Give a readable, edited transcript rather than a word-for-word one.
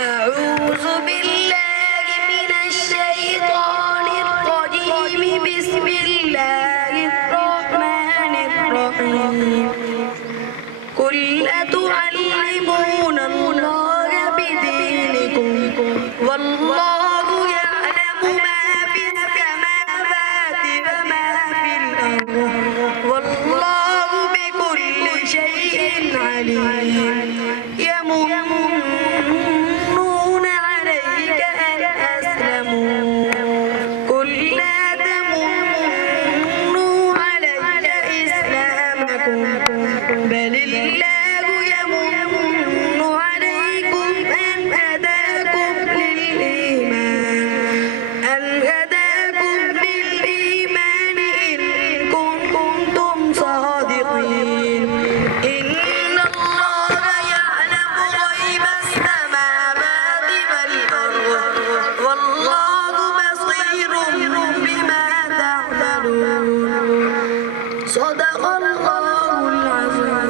أعوذ بالله من الشيطان الرجيم. بسم الله الرحمن الرحيم. قل أتعلمون الله بدينكم والله يعلم ما في السماوات وما في الأرض والله بكل شيء عليم. يمنون عليك أن أسلموا قل لا تمنوا علي إسلامكم بل الله يمن عليكم أن هداكم للإيمان إن كنتم صادقين. إن الله يعلم غيب السماوات والأرض والله بصير بما تعملون. صدق الله العظيم.